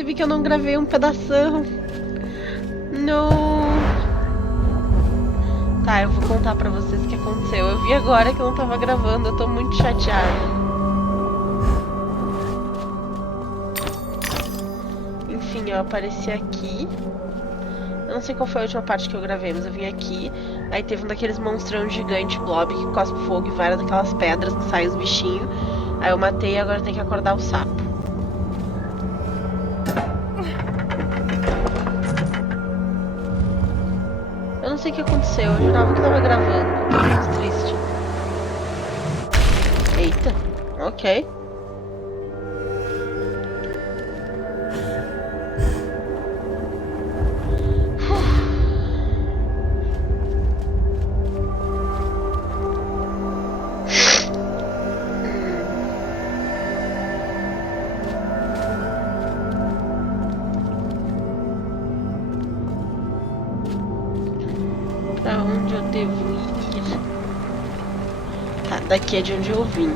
percebi que eu não gravei um pedação. Não. Tá, eu vou contar pra vocês o que aconteceu. Eu vi agora que eu não tava gravando, eu tô muito chateada. Enfim, eu apareci aqui. Eu não sei qual foi a última parte que eu gravei, mas eu vim aqui. Aí teve um daqueles monstrão gigante blob que cospe fogo e várias daquelas pedras que saem os bichinhos. Aí eu matei e agora tem que acordar o sapo. Eu não sei o que aconteceu, eu jurava que tava gravando. Tô muito triste. Eita, ok. Pra onde eu devo ir? Tá, daqui é de onde eu vim.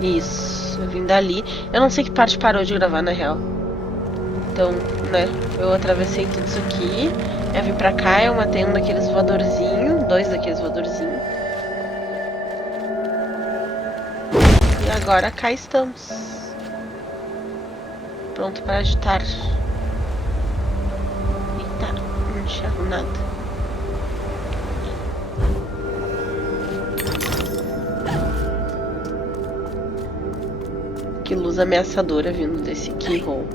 Isso, eu vim dali. Eu não sei que parte parou de gravar, na real. Então, né, eu atravessei tudo isso aqui. Eu vim pra cá, eu matei um daqueles voadorzinhos. Dois daqueles voadorzinhos. E agora cá estamos. Pronto para agitar. Eita, não enxergo nada. Que luz ameaçadora vindo desse keyhole.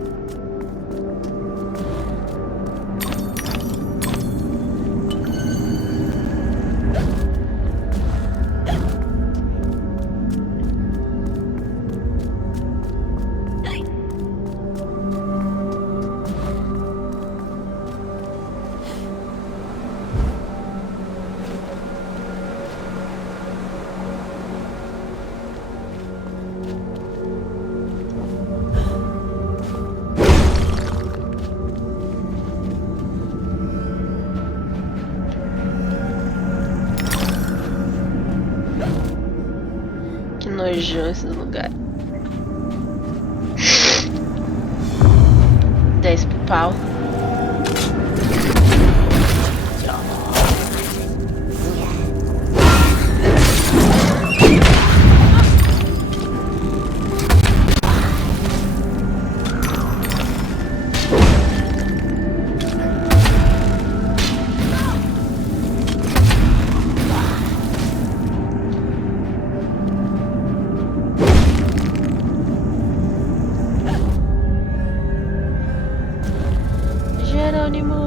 Que nojão esse lugar. 10 pro pau. Jerônimo!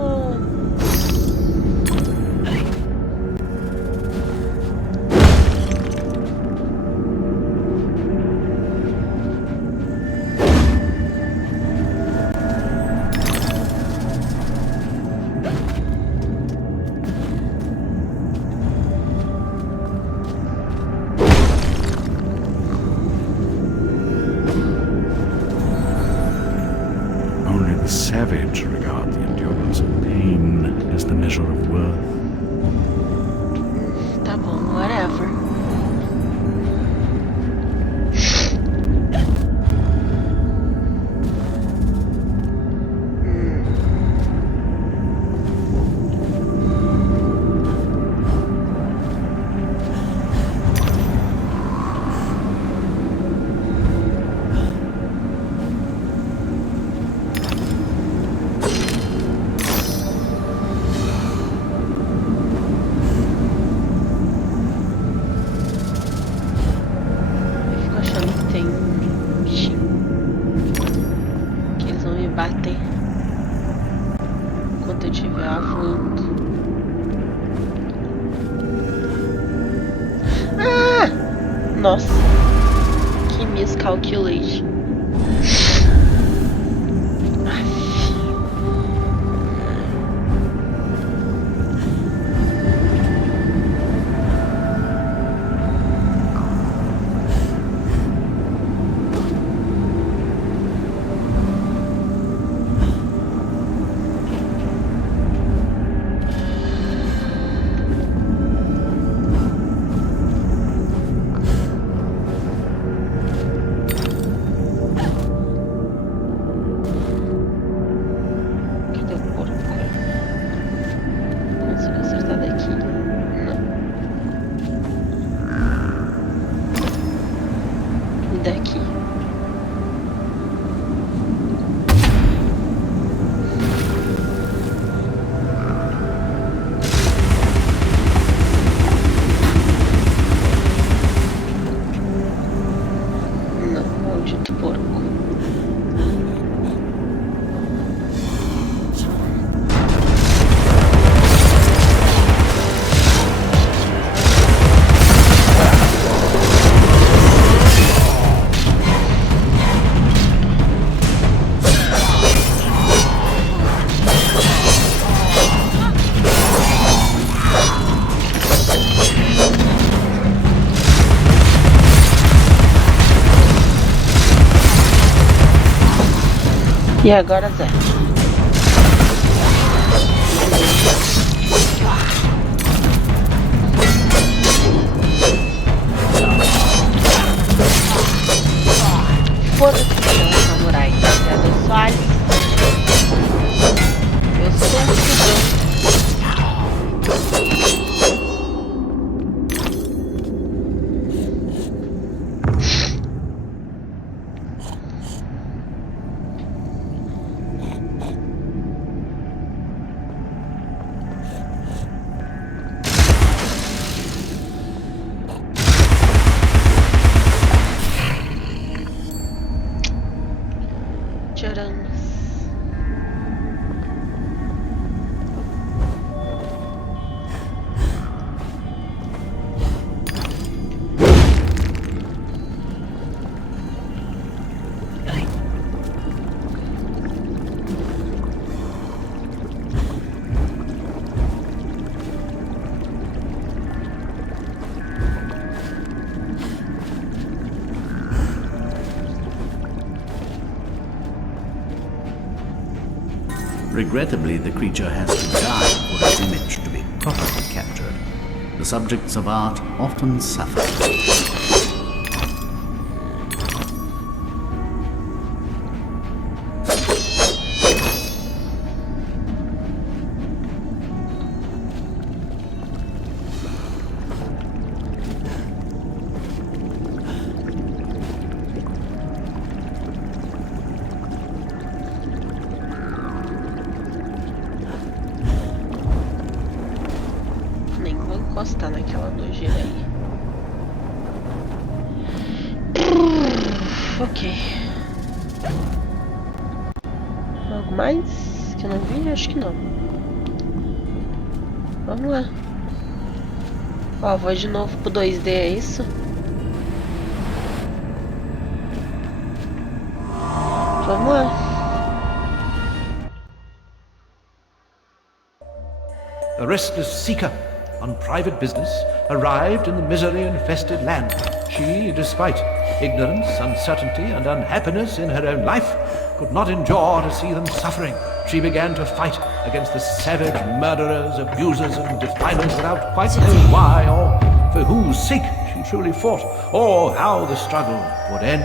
Only the savage regard the endurance of pain as the measure of worth. Tá bom, whatever. Bater enquanto eu estiver voando. Ah! Nossa, que miscalculation. vida aqui. Não, maldito porco. E agora Zé. Foda-se que não é samurai, tá ligado? Eu sou ali. Eu sou um fogão. Tcharam. Regrettably, the creature has to die for its image to be properly captured. The subjects of art often suffer. Encostar naquela nojeira aí. Ok. Algo mais que eu não vi? Acho que não. Vamos lá. Ó, vou de novo pro 2D, é isso? Vamos lá. A restless seeker on private business arrived in the misery-infested land. She, despite ignorance, uncertainty, and unhappiness in her own life, could not endure to see them suffering. She began to fight against the savage murderers, abusers, and defilers without quite knowing why or for whose sake she truly fought, or how the struggle would end.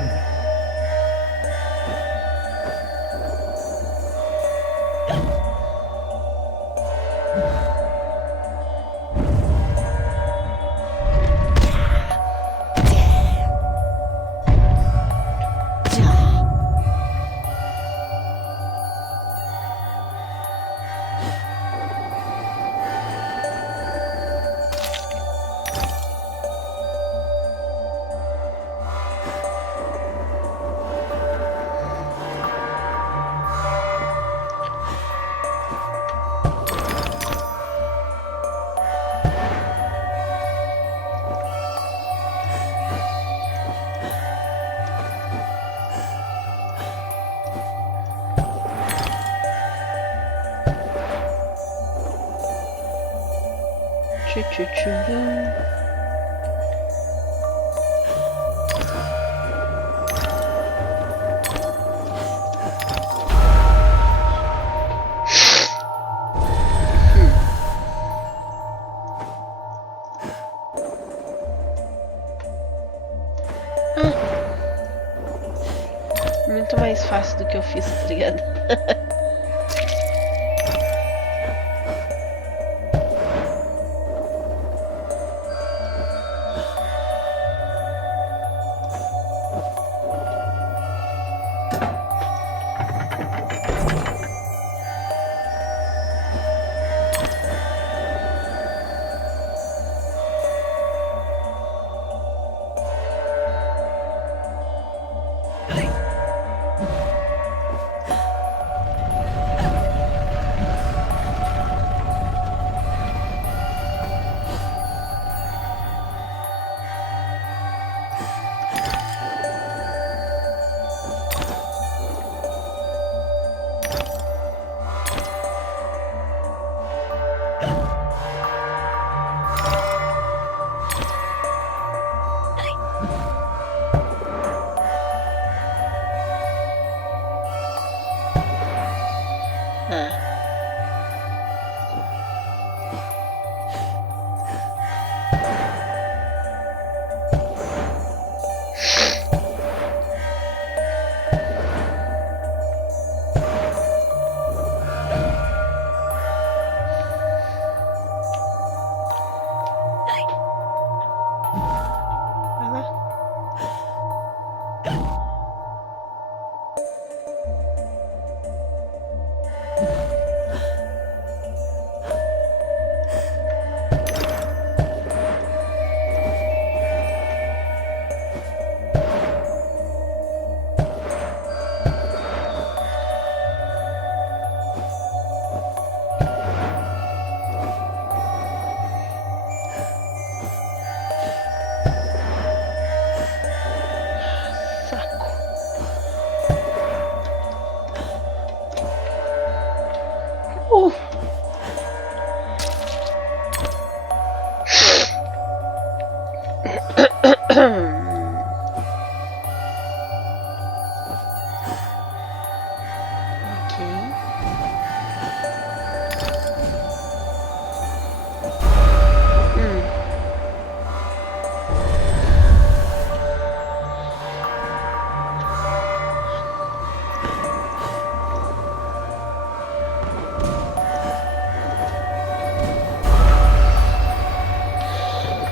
Muito mais fácil do que eu fiz, tá ligado?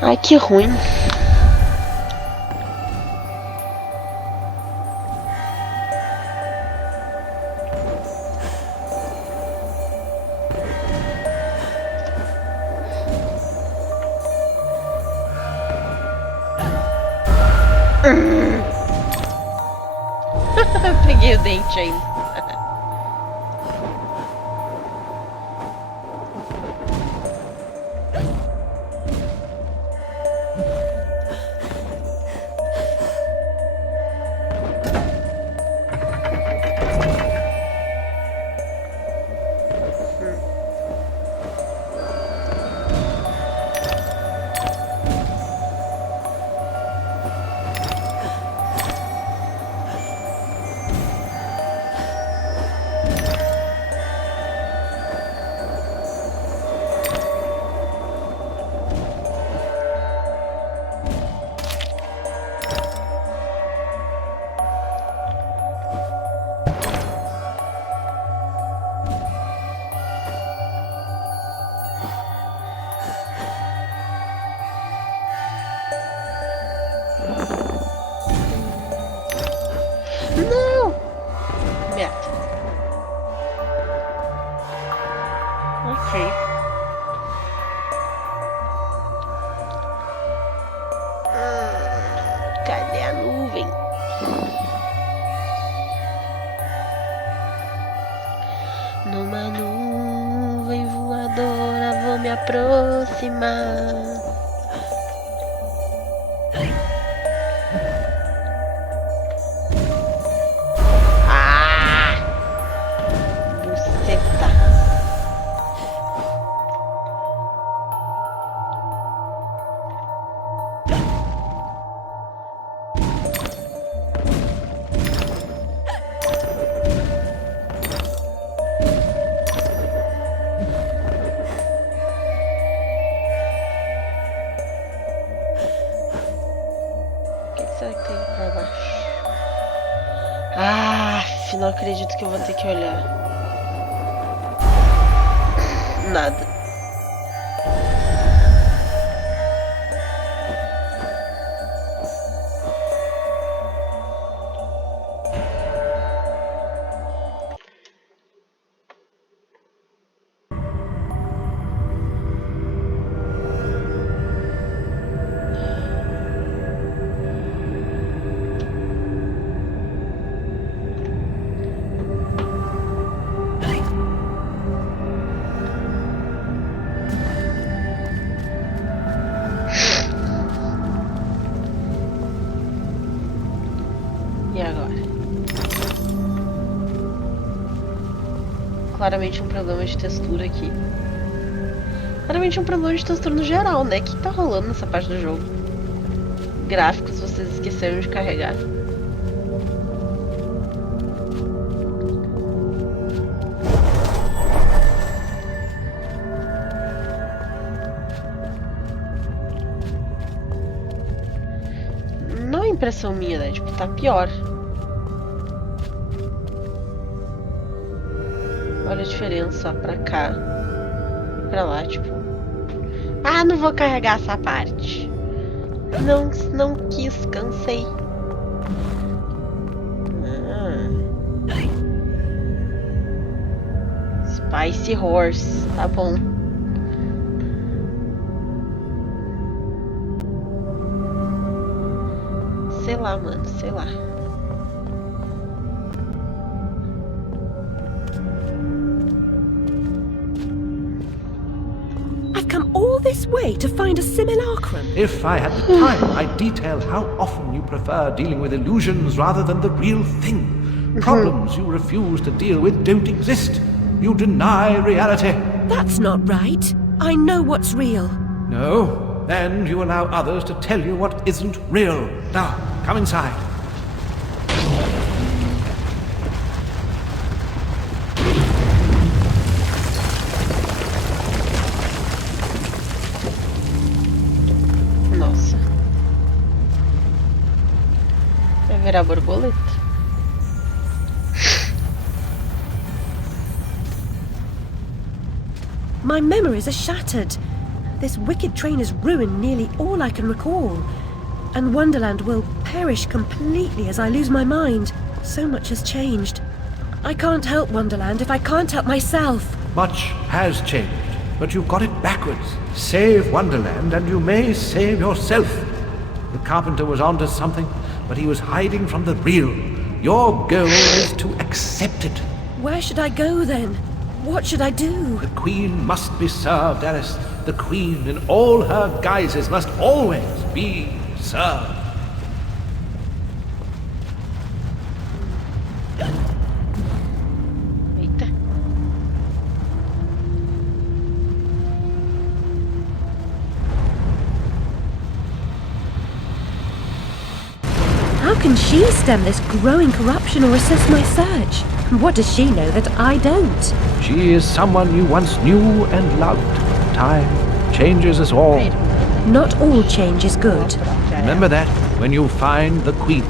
Ai, que ruim. Peguei o dente ainda. Não! Merda. Ok. Cadê a nuvem? Numa nuvem voadora vou me aproximar. Buceta. O que será que tem aqui pra baixo? Ah, não acredito que eu vou ter que olhar. Nada. E agora? Claramente um problema de textura aqui. Claramente um problema de textura no geral, né? O que tá rolando nessa parte do jogo? Gráficos vocês esqueceram de carregar. Não é impressão minha, né? Tipo, tá pior. Olha a diferença pra cá e pra lá, tipo. Ah, não vou carregar essa parte. Não quis, cansei. Spicy Horse, tá bom. Sei lá, mano, sei lá. I've come all this way to find a simulacrum. If I had the time, I'd detail how often you prefer dealing with illusions rather than the real thing. Problems you refuse to deal with don't exist. You deny reality. That's not right. I know what's real. No? Then you allow others to tell you what isn't real. Now, come inside. Nossa. Vai virar borboleta? My memories are shattered. This wicked train has ruined nearly all I can recall. And Wonderland will perish completely as I lose my mind. So much has changed. I can't help Wonderland if I can't help myself. Much has changed, but you've got it backwards. Save Wonderland and you may save yourself. The carpenter was onto something, but he was hiding from the real. Your goal is to accept it. Where should I go then? What should I do? The Queen must be served, Alice. The Queen in all her guises must always be served. Eita. How can she stem this growing corruption or assist my search? What does she know that I don't? She is someone you once knew and loved. Time changes us all. Not all change is good. Remember that when you find the Queen.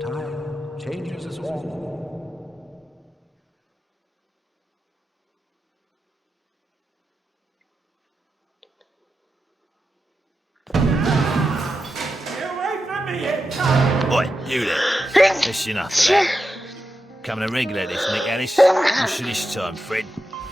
Time changes us all. Oi, you there. That's enough of that. Coming a regular this, Nick Alice. What's this time, Fred?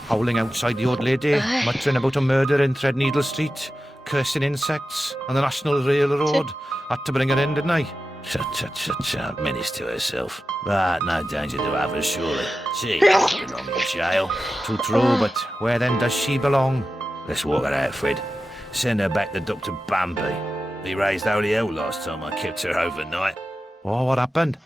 Howling outside the old lady, muttering about a murder in Threadneedle Street, cursing insects on the National Railroad. Had to bring her in, didn't I? Shut, menace to herself. But no danger to others, surely. She doesn't belong in jail. Too true, but where then does she belong? Let's walk her out, Fred. Send her back to Dr. Bumby. He raised holy hell last time I kept her overnight. Oh, what happened?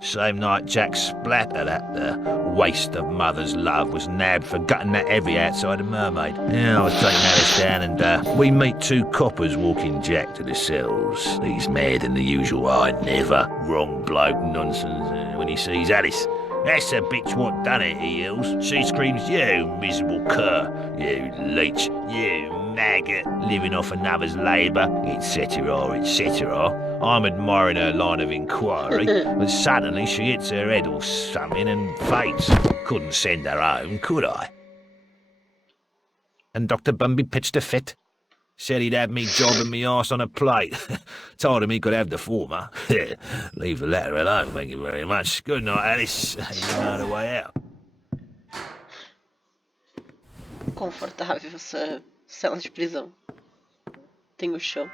Same night Jack Splatter, that waste of mother's love, was nabbed for gutting that heavy outside a mermaid. Yeah, I was taking Alice down and we meet two coppers walking Jack to the cells. He's mad than the usual I never. Wrong bloke nonsense when he sees Alice. That's the bitch what done it, he yells. She screams, you miserable cur, you leech, you maggot, living off another's labour, etc., etc. I'm admiring her line of inquiry, but suddenly she hits her head or something and faints. Couldn't send her home, could I? And Dr. Bumby pitched a fit. Said he'd have me jobbing me arse on a plate. Told him he could have the former. Leave the latter alone, thank you very much. Good night, Alice. You know the way out. Confortável essa cela de prisão. Tem o chão.